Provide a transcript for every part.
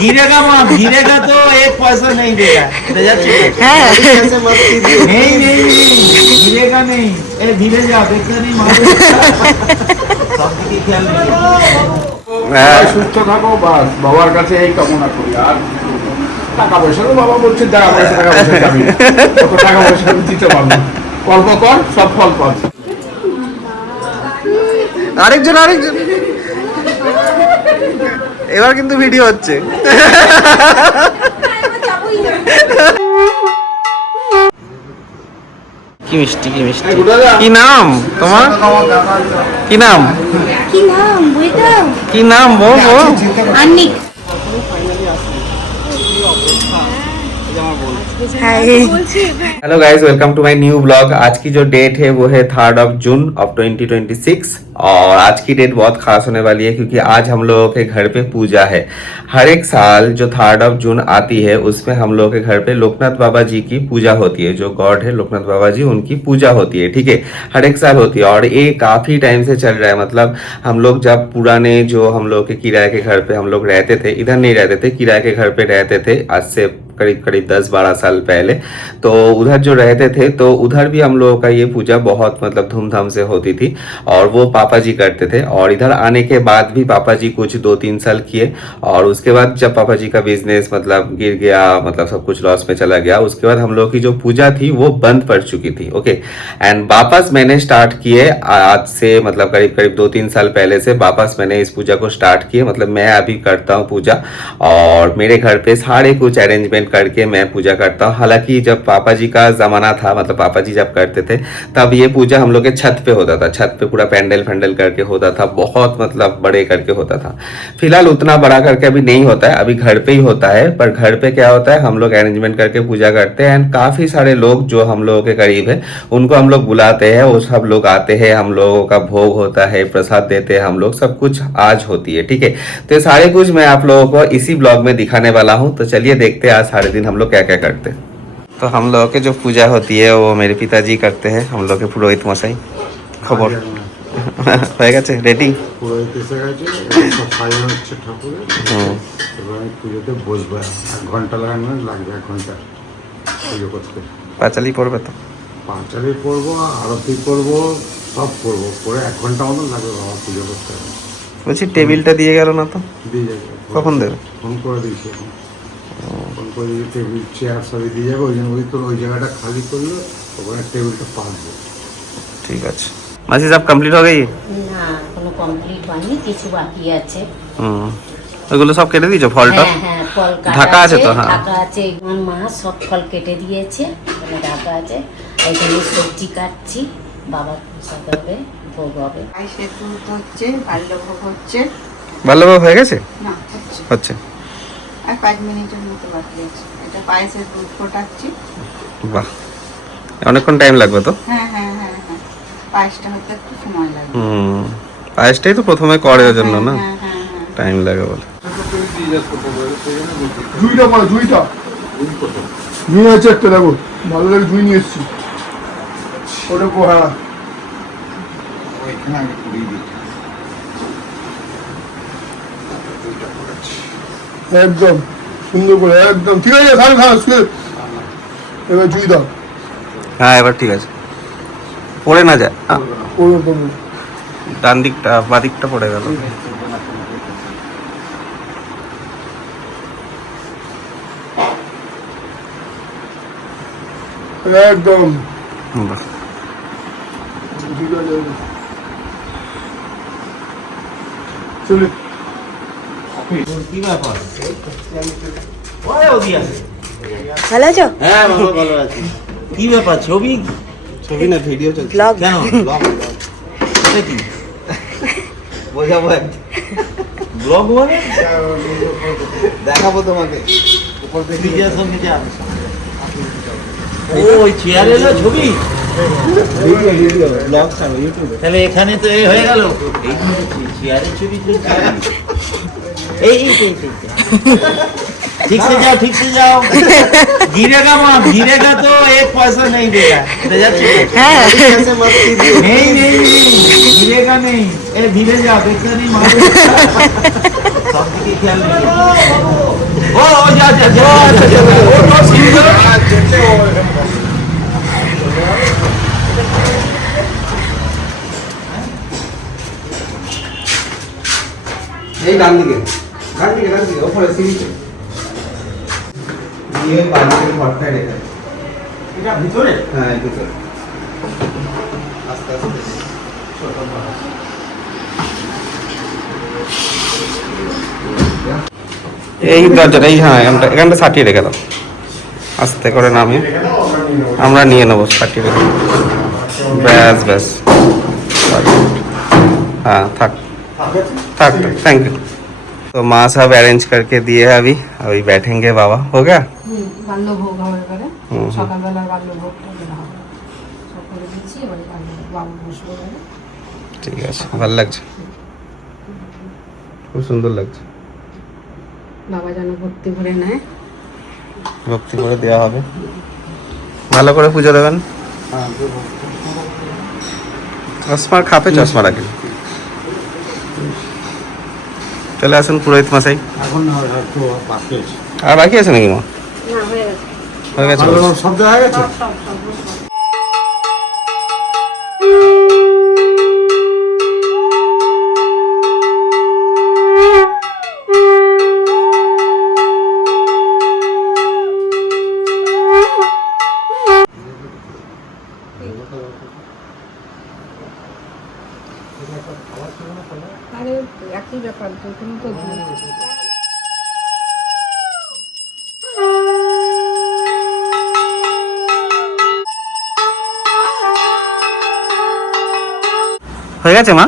गिरेगा तो एक पैसा नहीं देगा। नहीं नहीं नहीं गिरेगा नहीं। ए धीरे जा देखते नहीं मारो। सब की ख्याल সবাই সুস্থ থাকো, বাস বাবার কাছে এই কামনা করি। আর টাকা পয়সা তো বাবা বলছে টাকা পয়সা যাবি না। কত টাকা পয়সা আমি দিতে পারবো না। কল্প কর, সব ফল পাবে। আরেকজন এবার কিন্তু ভিডিও হচ্ছে। কি মিষ্টি কি নাম তোমার? কি নাম কি নাম বলবো? Anik. Hello guys, welcome to my new blog. आज की जो डेट है वो है 3rd ऑफ जून ऑफ 2026 और आज की डेट बहुत खास होने वाली है क्योंकि आज हम लोगों के घर पे पूजा है। हर एक साल जो 3rd ऑफ जून आती है उसमें हम लोगों के घर पे लोकनाथ बाबा जी की पूजा होती है। जो गॉड है लोकनाथ बाबा जी, उनकी पूजा होती है, ठीक है। हर एक साल होती है और ये काफी टाइम से चल रहा है। मतलब हम लोग जब पुराने जो हम लोग के किराए के घर पे हम लोग रहते थे, इधर नहीं रहते थे, किराए के घर पे रहते थे आज से करीब 10-12 साल पहले, तो उधर जो रहते थे तो उधर भी हम लोगों का ये पूजा बहुत मतलब धूमधाम से होती थी और वो पापा जी करते थे। और इधर आने के बाद भी पापा जी कुछ 2-3 साल किए और उसके बाद जब पापा जी का बिजनेस मतलब गिर गया, मतलब सब कुछ लॉस में चला गया, उसके बाद हम लोग की जो पूजा थी वो बंद पड़ चुकी थी। ओके, एंड वापस मैंने स्टार्ट किए आज से मतलब करीब 2-3 साल पहले से वापस मैंने इस पूजा को स्टार्ट किए। मतलब मैं अभी करता हूँ पूजा और मेरे घर पे सारे कुछ अरेंजमेंट करके मैं पूजा करता हूँ। हालांकि जब पापा जी का जमाना था, मतलब पापा जी जब करते थे तब ये पूजा हम लोग के छत पे होता था। छत पे पूरा पैंडल करके होता था, बहुत मतलब बड़े करके होता था। फिलहाल उतना बड़ा करके अभी नहीं होता है, अभी घर पे ही होता है। पर घर पे क्या होता है, हम लोग अरेंजमेंट करके पूजा करते हैं एंड काफी सारे लोग जो हम लोगों के करीब है उनको हम लोग बुलाते हैं, वो सब लोग आते हैं, हम लोगों का भोग होता है, प्रसाद देते हैं हम लोग, सब कुछ आज होती है, ठीक है। तो ये सारे कुछ मैं आप लोगों को इसी ब्लॉग में दिखाने वाला हूँ। तो चलिए देखते हैं आज सारे दिन हम लोग क्या क्या करते हैं। तो हम लोगों के जो पूजा होती है वो मेरे पिताजी करते हैं, हम लोग के पुरोहित मशाई। खबर হয়ে গেছে রেডি? পুরোহিত এসে গেছে, সব সাজানো হচ্ছে ঠাকুরের। এবার আমি পুজোতে বসবো, 1 ঘন্টা লাগানো লাগবে, 1 ঘন্টা পুজো করতে। পাঁচালি পড়বে তো? পাঁচালি পড়বো, আরতি করবো, সব করবো, করে 1 ঘন্টা মতো লাগবে বাবা পুজো করতে। বলছি টেবিলটা দিয়ে গেল না তো? দিয়ে যাবে। কখন দেবে? ফোন করে দিয়েছি এখন। ফোন করে দিয়ে টেবিল চেয়ার সবই দিয়ে যাবে। ওই জন্য ওই জায়গাটা খালি করলে ওখানে টেবিলটা পাসবে। ঠিক আছে। মাসি সব কমপ্লিট हो गई? না কোনো কমপ্লিট হয়নি, কিছু বাকি আছে। ওগুলো সব কেটে দিয়েছো? ফলটা হ্যাঁ ফল ঢাকা আছে তো? হ্যাঁ ঢাকা আছে, আমার মা সব ফল কেটে দিয়েছে, মানে ঢাকা আছে। এখানে সবজি কাটছি, বাবার প্রসাদ হবে, ভোগ হবে। পায়েসের দুধ হচ্ছে, বাল্যভোগ হচ্ছে। ভালোভাবে হয়ে গেছে? না হচ্ছে, হচ্ছে। আর 5 মিনিটের মতো বাকি আছে। এটা পায়েসের দুধ ফোটাচ্ছি। বাহ, অনেকক্ষণ টাইম লাগবে তো? হ্যাঁ হ্যাঁ হ্যাঁ হ্যাঁ, পায়েসটা হতে একটু সময় লাগবে। পায়েসটাই তো প্রথমে করে ওর জন্য না, হ্যাঁ হ্যাঁ হ্যাঁ। টাইম লাগে বলে। জুইটা বলো, জুইটা নিয়ে আছে একটা, দেখো ভালো লাগে, জুই নিয়ে এসছি। ওটা হ্যাঁ ওইখানে আগে পুড়িয়ে দিই। একদম সুন্দর করে, একদম ঠিক আছে। এবার জুই দাও। হ্যাঁ এবার ঠিক আছে, পড়ে না যায়। ডান দিকটা বা দিকটা পড়ে গেল। একদম বাহ, চলে কি ব্যাপার? ওরে ওদিয়া ভালো আছো? হ্যাঁ বাবা ভালো আছি। কি ব্যাপার? ছবি ছবি না ভিডিও চলছে। ব্লগ। কেন ব্লগ? এটা কি বোঝাবো? ব্লগ মানে দেখাবো তোমাকে। নিচে আসো, নিচে আসো। ও ওই চেয়ারে এলো ছবি। ব্লগ ছাড়ো ইউটিউবে। তাহলে এখানে তো এই হয়ে গেল, এই চেয়ারের ছবি চলছে। এই ठीक से जाओ, ठीक से जाओ। गिरेगा मत, गिरेगा तो एक पैसा नहीं देगा। नहीं नहीं नहीं गिरेगा नहीं। ए धीरे जाओ, देखते नहीं मारो। सब की ख्याल रखिए। এই ডান দিকে ওপরে সিঁড়িতে দিয়ে বাড়িতে ঘরটায় রেখে এটা ভিতরে হ্যাঁ ভিতরে আস্তে আস্তে ছোট মানুষ এই দরজাটা এই হ্যাঁ এখানটা সাটিয়ে রেখে দাও আস্তে করে নামিয়ে আমরা নিয়ে নেবো সাটিয়ে রেখে ব্যাস ব্যাস हाँ थक थक थैंक यू तो माँ सब अरेंज करके दिए है अभी बैठेंगे बाबा हो गया বাল্যভোগ হবে এবারে হুম। সকালবেলার বাল্যভোগটা দেওয়া হবে সব করে দিচ্ছি এবারে বাবু বসবো এবারে। ঠিক আছে ভালো লাগছে খুব সুন্দর লাগছে বাবা যেন ভর্তি ভরে নেয়। ভক্তি করে দেওয়া হবে ভালো করে পুজো দেবেন চশমা খাপে চশমা রাখেন চলে আসুন পুরোহিত মশাই এখন একটু বাকি আছে আর বাকি আছে নাকি মা না হয়ে গেছে হয়ে গেছে সব দেওয়া হয়ে গেছে সব সব সব আরে একই ব্যাপার যখন তো হয়ে গেছে মা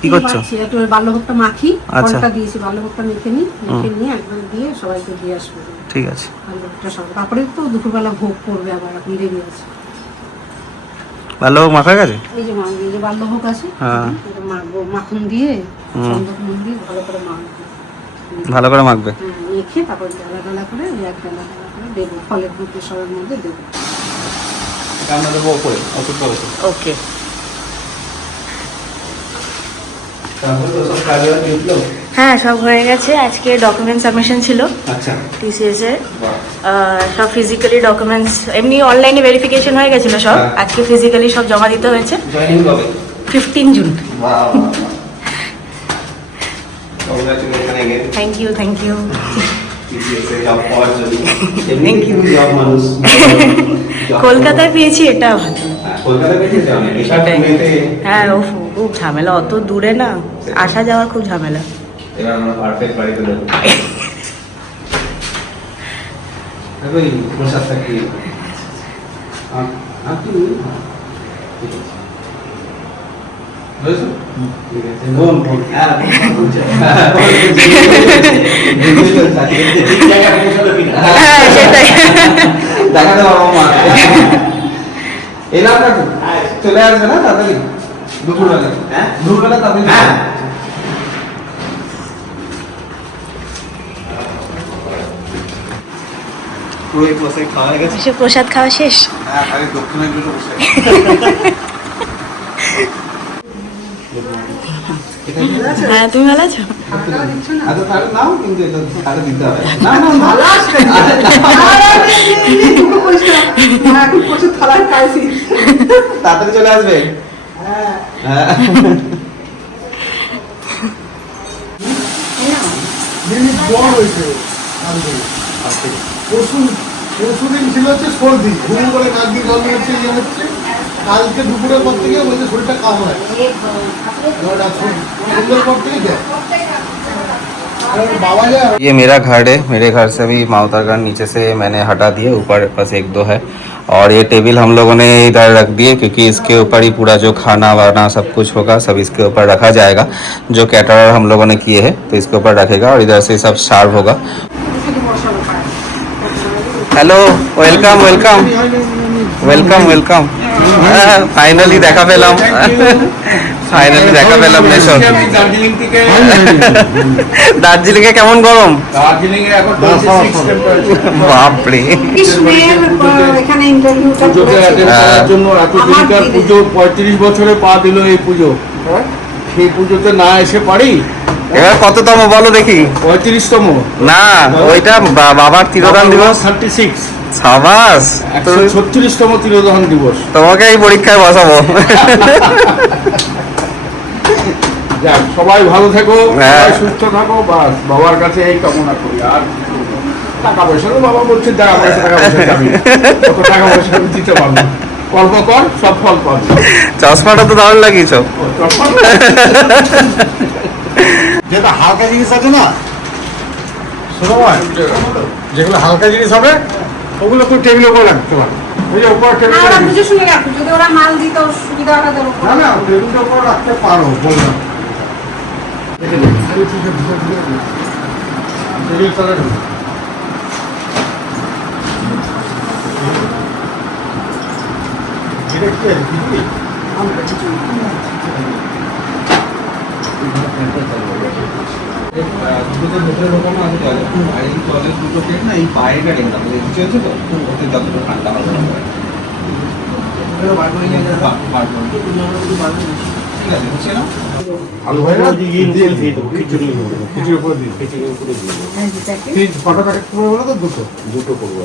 কি করছো পাচ্ছি, একটু বাল্যভোগটা মাখি আচ্ছা। ফলটা দিয়েছি বাল্যভোগটা মেখে নিয়ে একদম দিয়ে সবাইকে দিয়ে আসবো ঠিক আছে বাল্যভোগটা সব তারপরে তো দুপুরবেলা ভোগ করবে আবার এখন দেরি আছে ভালো মাখা হয়ে গেছে এই যে বাল্যভোগ আছে হ্যাঁ। এটা মাখবো মাখন দিয়ে হুম। চন্দ্রকুমন দিয়ে ভালো করে মাখবো ভালো করে মাখবে হ্যাঁ, মেখে তারপর ডালা ডালা করে ওই এক ডালা ডালা করে দেবো ফলের মধ্যে সবের মধ্যে দেবো আমরা দেবো ওপরে ওষুধ করেছে ওকে তারপরে তো সব কাজ হয়ে গেলো হ্যাঁ সব হয়ে গেছে আজকে ডকুমেন্ট সাবমিশন ছিল আচ্ছা টিসিএস এর বাহ সব ফিজিক্যালি ডকুমেন্টস এমনি অনলাইনে ভেরিফিকেশন হয়ে গেছিল সব হ্যাঁ। আজকে ফিজিক্যালি সব জমা দিতে হয়েছে জয়েনিং কবে 15 জুন বাহ congratulation again thank you TCS এ জব পাওয়ার জন্য এমনি কি জব মানুষ কলকাতায় পেয়েছি এটা ভালো কলকাতা পেয়েছে জানেন এটা সেটাই। পুনেতে হ্যাঁ ও খুব ঝামেলা অত দূরে না আসা যাওয়ার খুব ঝামেলা এবার আমরা পারফেক্ট বাড়িতে দেবো ওই প্রসাদটা কি আপনি বুঝছো ঠিক আছে বোন হ্যাঁ হ্যাঁ সেটাই দেখা দেবো মা এলাম না চলে আসবে না তাড়াতাড়ি দুপুরবেলা হ্যাঁ দুপুরবেলা তাড়াতাড়ি পুরোহিত মশাই খাওয়া হয়ে গেছে এসে প্রসাদ খাওয়া শেষ হ্যাঁ আগে দক্ষিণের জন্য বসে হ্যাঁ তুমি ভালো আছো আচ্ছা তাহলে নাও কিন্তু এটা তাহলে দিতে হবে না না ভালো তাড়াতাড়ি চলে আসবে হ্যাঁ জ্বর হয়েছে পরশুদিন ছিল হচ্ছে সর্দি ঘুম করে নাক দিয়ে জল হচ্ছে ইয়ে হচ্ছে কালকে দুপুরের পর থেকে বলছে শরীরটা কামড়ায় সন্ধ্যের পর থেকে দেয় बाबा जा ये मेरा घर है मेरे घर से भी माउतरगढ़ नीचे से मैंने हटा दिए ऊपर बस एक दो है और ये टेबल हम लोगों ने इधर रख दिए क्योंकि इसके ऊपर ही पूरा जो खाना वाना सब कुछ होगा सब इसके ऊपर रखा जाएगा जो कैटरर हम लोगों ने किए हैं तो इसके ऊपर रखेगा और इधर से सब सर्व होगा hello welcome welcome welcome welcome finally देखा पेलाम ফাইনালি দেখা পেলাম নেশন আমি দার্জিলিং থেকে দার্জিলিং এ কেমন গরম দার্জিলিং এ এখন 26 টেম্পারেচার বাপরে এখানে ইন্টারভিউটা পুজোতে অ্যাটেন্ড করার জন্য এতদিনকার পুজো 35 বছরে পা দিল এই পুজো সেই পুজোতে না এসে পারি এবার কততম বলো দেখি? 35তম। না, ওইটা বাবার তিরোধান দিবস। 36। সাবাস, 136তম তিরোধান দিবস। তোমাকে এই পরীক্ষায় বসাবো। যাক, সবাই ভালো থেকো, হ্যাঁ। সবাই সুস্থ থাকো, বাস বাবার কাছে এই কামনা করি। আর টাকা পয়সা তো বাবা বলছে টাকা পয়সা যাবে, কত টাকা পয়সা আমি দিতে পারবো। কল্প কর, সব ফল পাবো। চশমাটা তো দারুণ লাগিয়েছো। যেটা হালকা জিনিস আছে না, শোনো ভাই, যেগুলো হালকা জিনিস হবে ওগুলো তো টেবিলের উপর রাখতে পারো। ওই যে উপর টেবিলে আমরা বুঝে শুনে রাখি, যদি ওরা মাল দিত সুবিধা হতো দেবো। না না, টেবিলের উপর রাখতে পারো, বললাম। টেবিল তলায় ঢুকো। এটা কি আছে, কি? আলু ভাই না খিচুড়ির উপরে দিই, কটা প্যাকেট করবো বলো তো? দুটো করবো।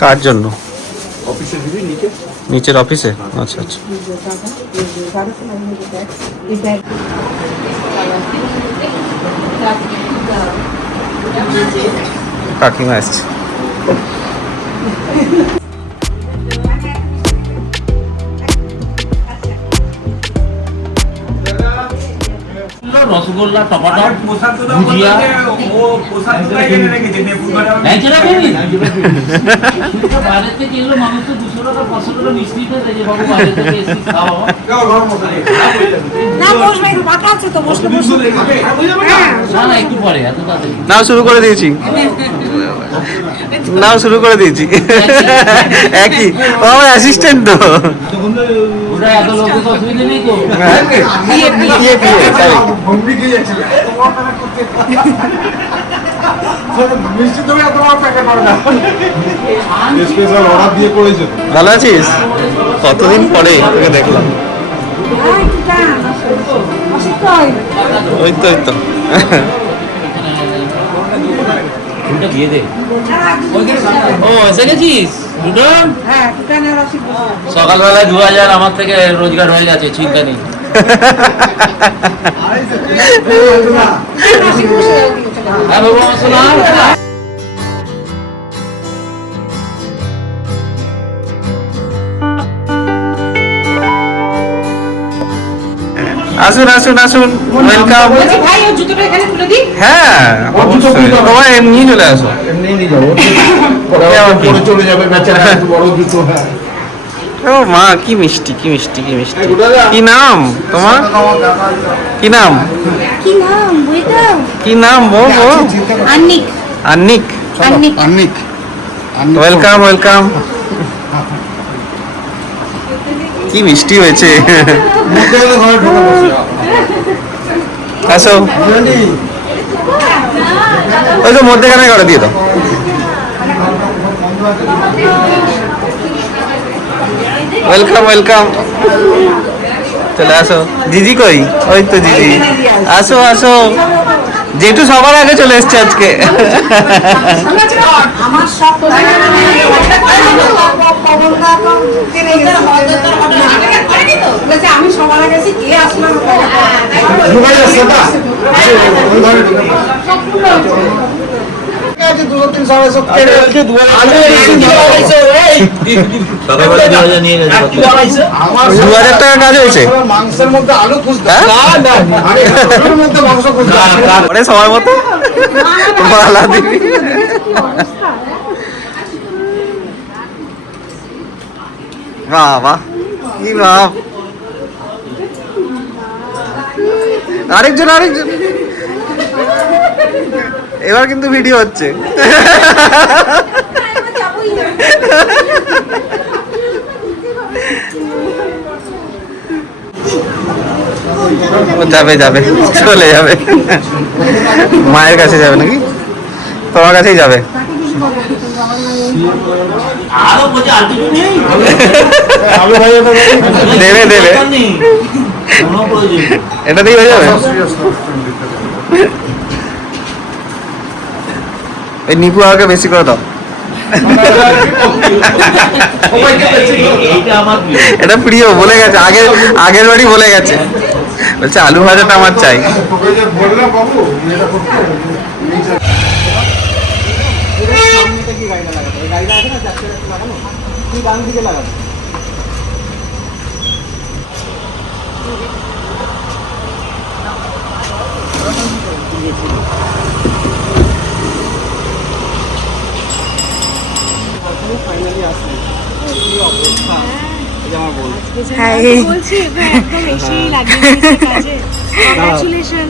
কার জন্য? অফিসে দিবি নিচে। নিচের অফিসে? আচ্ছা আচ্ছা। কাকিমা আসছে। রসগোল্লা, টপাটপ, ভুজিয়া, ল্যাংচা খাবি? বাইরে থেকে এলো মানুষ তো 200 টাকা 500 টাকা মিষ্টি খেতে যে বাবু বাইরে থেকে এসে খাও। না বসবে, ফাঁকা আছে তো, বসলে বসবে। না না, একটু পরে, এত তাড়াতাড়ি নাও শুরু করে দিয়েছি, নাও শুরু করে দিয়েছি। একই, ও আমার অ্যাসিস্ট্যান্ট তো। ওটা এত লোকের তো অসুবিধা নেই তো। ভঙ্গি দিয়ে যাচ্ছিল, মিষ্টি তুমি এত বড় প্যাকেট পাবে না। স্পেশাল অর্ডার দিয়ে করেছে। ভালো আছিস? কতদিন পরে তোকে দেখলাম। ওই তো ওই তো। ফুলটা দিয়ে দে। ও এসে গেছিস? দুটো? হ্যাঁ, দোকানে রসিদ। সকালবেলায় 2000 আমার থেকে রোজগার হয়ে যাচ্ছে, চিন্তা নেই। হ্যাঁ বাবু, আমার শোনা। আসুন আসুন আসুন, ওয়েলকাম। ভাই ওর জুতোটা এখানে তুলে দিই। হ্যাঁ অবশ্যই, তোমার এমনি চলে আসো। এমনি নিয়ে যাবো, পরে চলে যাবে বেচারা, এত বড় জুতো। হ্যাঁ, ও মা, কি মিষ্টি কি মিষ্টি কি মিষ্টি। এই গোটাটা। কি নাম তোমার? কি নাম? কি নাম বুইটা? কি নাম বল বল। আন্নিক। আন্নিক। আন্নিক। আন্নিক, ওয়েলকাম ওয়েলকাম। কি মিষ্টি হয়েছে। আসো, ওই তো মধ্যেখানে করে দিয়ে দাও। ওয়েলকাম ওয়েলকাম, চলে আসো। জিজি কই? ওই তো জিজি, আসো আসো। জেঠু সবার আগে চলে এসছে আজকে। আমার সব আমি সবার আগে আছি, কে আসলাম? আমার 2000 টাকা কাজ হয়েছে। মাংসের মধ্যে আলু খুঁজতাম, মধ্যে মাংস খুঁজতাম। পরে সময় মতো মালা দিবি। বাহ বাহ, কি ভাব। আরেকজন আরেকজন, এবার কিন্তু ভিডিও হচ্ছে। যাবে যাবে, চলে যাবে। মায়ের কাছে যাবে নাকি? তোমার কাছেই যাবে। আরো বলছে আর কিছু নেই। দেবে দেবে, কোনো প্রয়োজন নেই। এটাতেই হয়ে যাবে। এই নিপু আমাকে বেশি করে দাও। এইটা আমার প্রিয়। এটা প্রিয় বলে গেছে, আগের বাড়ি বলে গেছে, বলছে আলু ভাজাটা আমার চাই। তোকে যে বললাম বাবু এটা করতে হবে।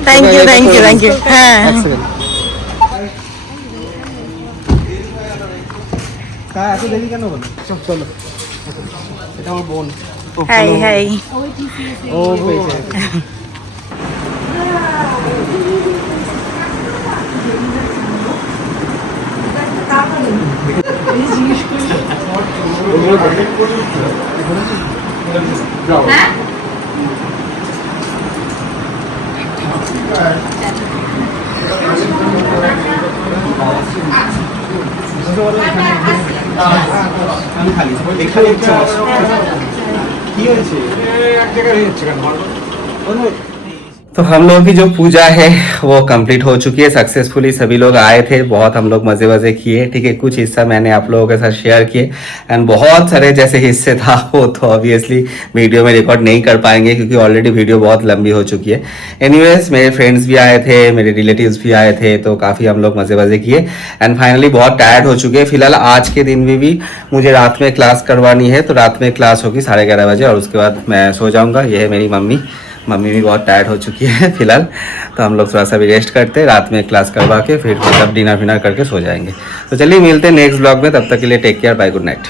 Thank you thank you thank you. হ্যাঁ হাই হাই। যাও। तो हम लोगों की जो पूजा है वो कंप्लीट हो चुकी है सक्सेसफुली। सभी लोग आए थे, बहुत हम लोग मजे वजे किए। ठीक है, कुछ हिस्सा मैंने आप लोगों के साथ शेयर किए एंड बहुत सारे जैसे हिस्से था वो तो ऑब्वियसली वीडियो में रिकॉर्ड नहीं कर पाएंगे क्योंकि ऑलरेडी वीडियो बहुत लंबी हो चुकी है। एनीवेज मेरे फ्रेंड्स भी आए थे, मेरे रिलेटिव्स भी आए थे, तो काफ़ी हम लोग मजे वजे किए एंड फाइनली बहुत टायर्ड हो चुके हैं। फिलहाल आज के दिन में भी मुझे रात में क्लास करवानी है, तो रात में क्लास होगी 11:30 बजे और उसके बाद मैं सो जाऊँगा। यह है मेरी मम्मी भी बहुत टायर्ड हो चुकी है फिलहाल, तो हम लोग थोड़ा सा भी रेस्ट करते हैं, रात में क्लास करवा के फिर मतलब डिनर करके सो जाएंगे। तो चलिए मिलते हैं नेक्स्ट ब्लॉग में, तब तक के लिए take care, bye, good night.